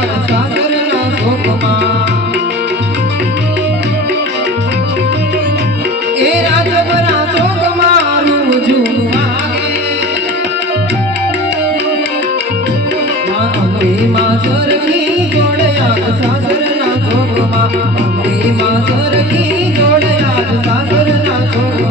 યાદ સાસરના શોકમાં એ રાજપરા ચોકમાં રૂજું વાગે અંબેમાં સરખી જોડે યાદ સાસરના શોકમાં અંબેમાં સરખી જોડે યાદ સાસરના શોકમાં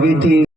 વિધિ